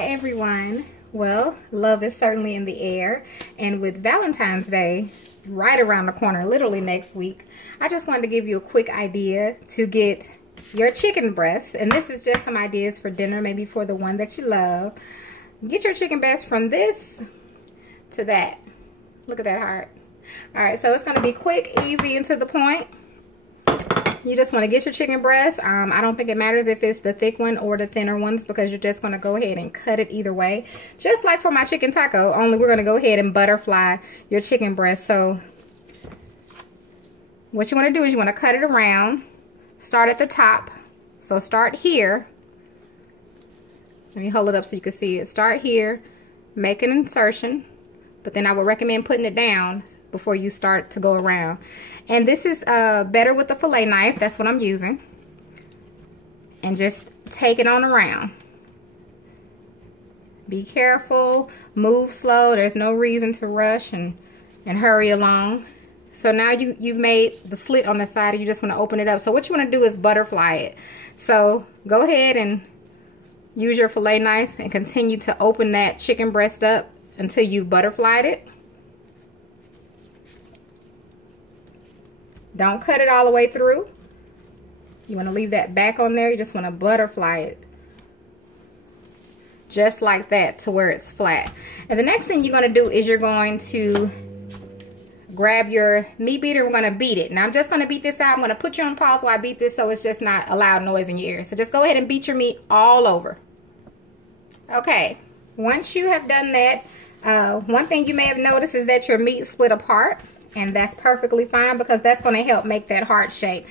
Hi everyone. Well, love is certainly in the air, and with Valentine's Day right around the corner, literally next week, I just wanted to give you a quick idea to get your chicken breasts, and this is just some ideas for dinner, maybe for the one that you love. Get your chicken breast from this to that. Look at that heart. All right, so it's going to be quick, easy, and to the point. You just want to get your chicken breast. I don't think it matters if it's the thick one or the thinner ones, because you're just going to go ahead and cut it either way. Just like for my chicken taco, only we're going to go ahead and butterfly your chicken breast. So what you want to do is you want to cut it around. Start at the top. So start here. Let me hold it up so you can see it. Start here. Make an insertion. But then I would recommend putting it down before you start to go around. And this is better with the fillet knife. That's what I'm using. And just take it on around. Be careful. Move slow. There's no reason to rush and hurry along. So now you've made the slit on the side, and you just want to open it up. So what you want to do is butterfly it. So go ahead and use your fillet knife and continue to open that chicken breast up until you've butterflied it. Don't cut it all the way through. You want to leave that back on there. You just want to butterfly it. Just like that, to where it's flat. And the next thing you're going to do is you're going to grab your meat beater. We're going to beat it. Now I'm just going to beat this out. I'm going to put you on pause while I beat this so it's just not a loud noise in your ear. So just go ahead and beat your meat all over. Okay, once you have done that, one thing you may have noticed is that your meat split apart, and that's perfectly fine because that's going to help make that heart shape.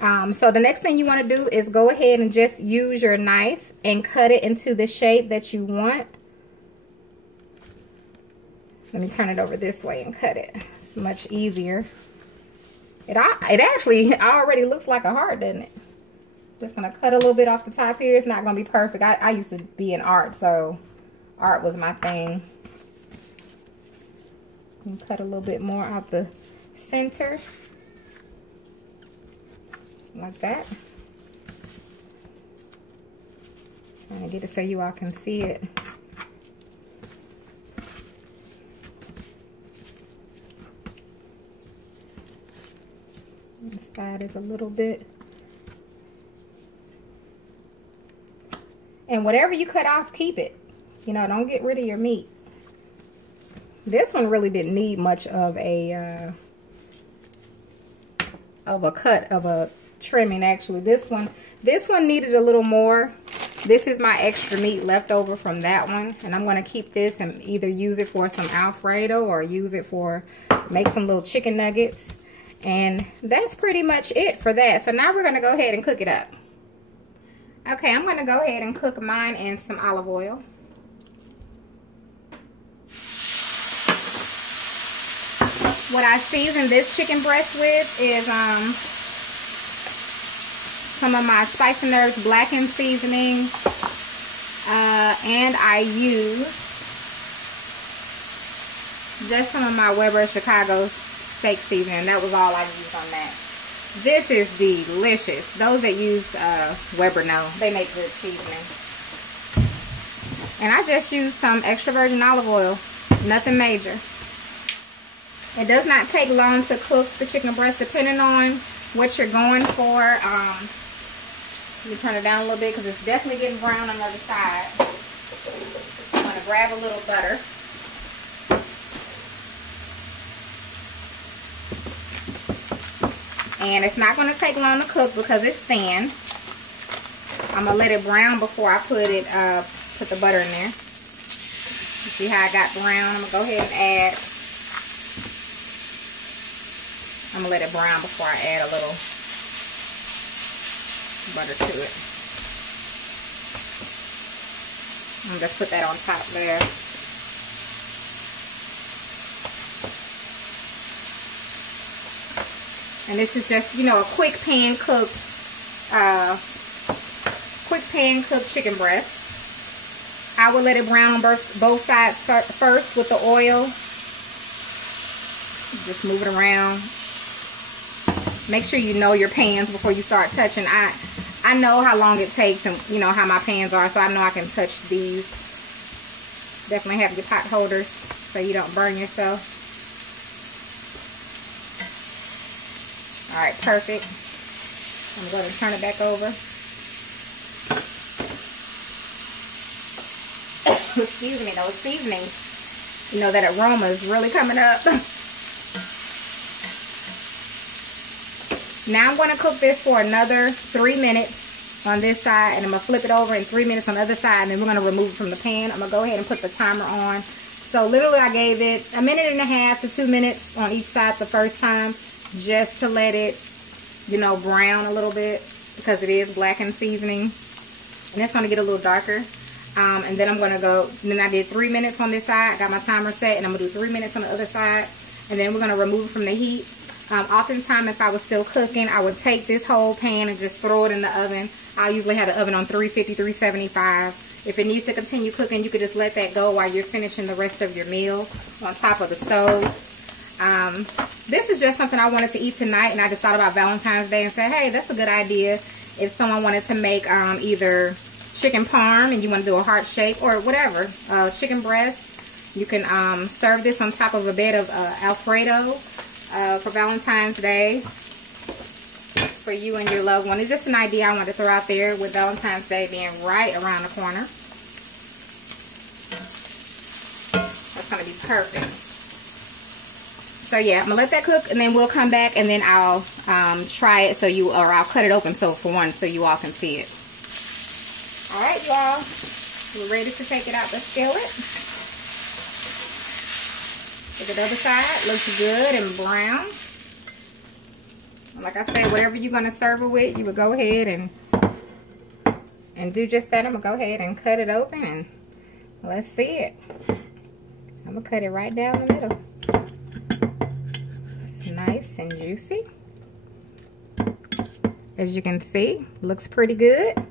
So the next thing you want to do is go ahead and just use your knife and cut it into the shape that you want. Let me turn it over this way and cut it. It's much easier. It actually already looks like a heart, doesn't it? Just going to cut a little bit off the top here. It's not going to be perfect. I used to be in art, so art was my thing. And cut a little bit more out the center. Like that. Trying to get it so you all can see it. This side is a little bit. And whatever you cut off, keep it. You know, don't get rid of your meat. This one really didn't need much of a cut, of a trimming. Actually, this one needed a little more. This is my extra meat left over from that one, and I'm going to keep this and either use it for some Alfredo or use it for make some little chicken nuggets. And that's pretty much it for that. So now we're going to go ahead and cook it up. Okay, I'm going to go ahead and cook mine in some olive oil. What I season this chicken breast with is some of my Spice and Herbs blackened seasoning, and I use just some of my Weber Chicago steak seasoning. That was all I used on that. This is delicious. Those that use Weber know they make good seasoning. And I just used some extra virgin olive oil, nothing major. It does not take long to cook the chicken breast, depending on what you're going for. Let me turn it down a little bit because it's definitely getting brown on the other side. I'm going to grab a little butter. And it's not going to take long to cook because it's thin. I'm going to let it brown before I put the butter in there. You see how I got brown? I'm going to go ahead and add. I'm going to let it brown before I add a little butter to it. I'm going to just put that on top there. And this is just, you know, a quick pan cooked chicken breast. I will let it brown on both sides first with the oil. Just move it around. Make sure you know your pans before you start touching. I know how long it takes and you know how my pans are, so I know I can touch these Definitely have your pot holders so you don't burn yourself. All right, perfect. I'm going to turn it back over. Excuse me, those seasonings, you know, that aroma is really coming up. Now I'm going to cook this for another 3 minutes on this side, and I'm going to flip it over in 3 minutes on the other side, and then we're going to remove it from the pan. I'm going to go ahead and put the timer on. So literally I gave it 1.5 to 2 minutes on each side the first time, just to let it, you know, brown a little bit, because it is blackened seasoning, and it's going to get a little darker. And then I'm going to go, then I did 3 minutes on this side. I got my timer set, and I'm going to do 3 minutes on the other side, and then we're going to remove it from the heat. Oftentimes, if I was still cooking, I would take this whole pan and just throw it in the oven. I usually have the oven on 350, 375. If it needs to continue cooking, you could just let that go while you're finishing the rest of your meal on top of the stove. This is just something I wanted to eat tonight, and I just thought about Valentine's Day and said, hey, that's a good idea. If someone wanted to make either chicken parm and you want to do a heart shape or whatever, chicken breast, you can serve this on top of a bed of Alfredo for Valentine's Day for you and your loved one. It's just an idea I wanted to throw out there with Valentine's Day being right around the corner. That's going to be perfect. So yeah, I'm going to let that cook, and then we'll come back, and then I'll try it I'll cut it open so you all can see it. Alright, y'all, we're ready to take it out the skillet. Look at the other side, looks good and brown. Like I said, whatever you're going to serve it with, you would go ahead and do just that. I'm going to go ahead and cut it open, and let's see it. I'm going to cut it right down the middle. It's nice and juicy. As you can see, looks pretty good.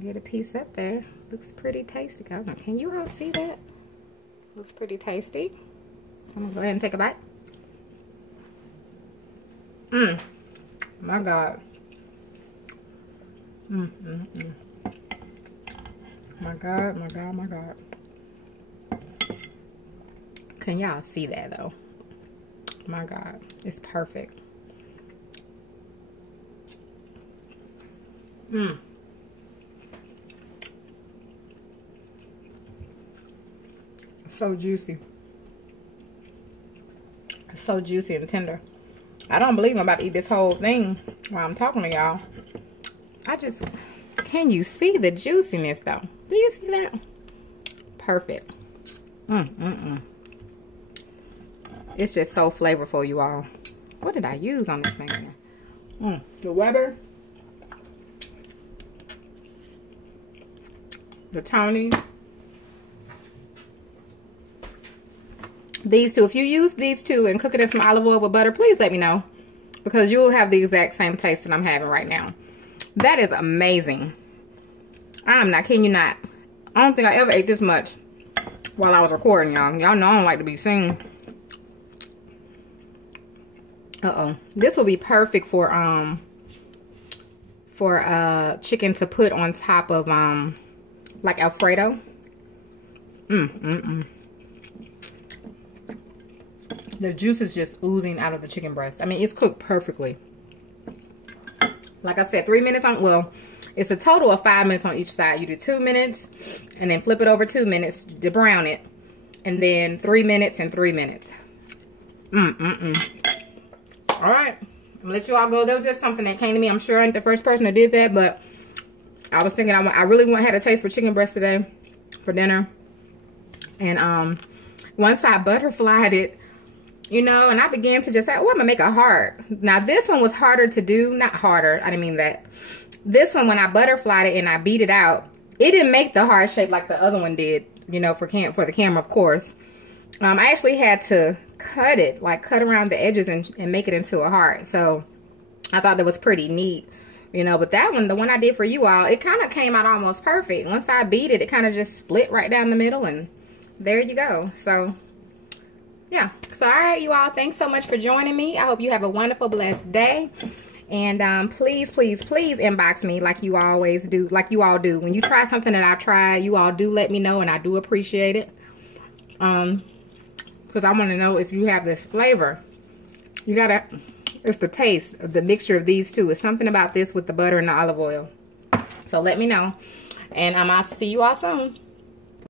Get a piece up there. Looks pretty tasty. Can you all see that? Looks pretty tasty. So I'm gonna go ahead and take a bite. My God. My God, my God, my God. Can y'all see that though? My God, it's perfect. So juicy. So juicy and tender. I don't believe I'm about to eat this whole thing while I'm talking to y'all. Can you see the juiciness though? Do you see that? Perfect. It's just so flavorful, you all. What did I use on this thing? The Weber. The Tony's. These two, if you use these two and cook it in some olive oil with butter, please let me know, because you'll have the exact same taste that I'm having right now. That is amazing. I'm not kidding you not. I don't think I ever ate this much while I was recording, y'all. Y'all know I don't like to be seen. This will be perfect for chicken to put on top of like Alfredo. The juice is just oozing out of the chicken breast. I mean, it's cooked perfectly. Like I said, 3 minutes on, well, it's a total of 5 minutes on each side. You do 2 minutes and then flip it over 2 minutes to brown it. And then 3 minutes and 3 minutes. All right. I'm gonna let you all go. That was just something that came to me. I'm sure I ain't the first person that did that, but I was thinking I really had a taste for chicken breast today for dinner. And once I butterflied it, you know, and I began to just say, oh, I'm gonna make a heart. Now this one was harder to do. Not harder, I didn't mean that. This one, when I butterflied it and I beat it out, it didn't make the heart shape like the other one did, you know, for the camera, of course. I actually had to cut it, like cut around the edges and make it into a heart. So I thought that was pretty neat, you know. But that one, the one I did for you all, it kind of came out almost perfect. Once I beat it, it kind of just split right down the middle, and there you go. So yeah. So all right, you all, thanks so much for joining me. I hope you have a wonderful, blessed day. And please, please, please inbox me like you always do, like you all do. When you try something that I tried, you all do let me know, and I do appreciate it. Because I want to know if you have this flavor. You gotta, it's the taste of the mixture of these two. It's something about this with the butter and the olive oil. So let me know. And I'll see you all soon.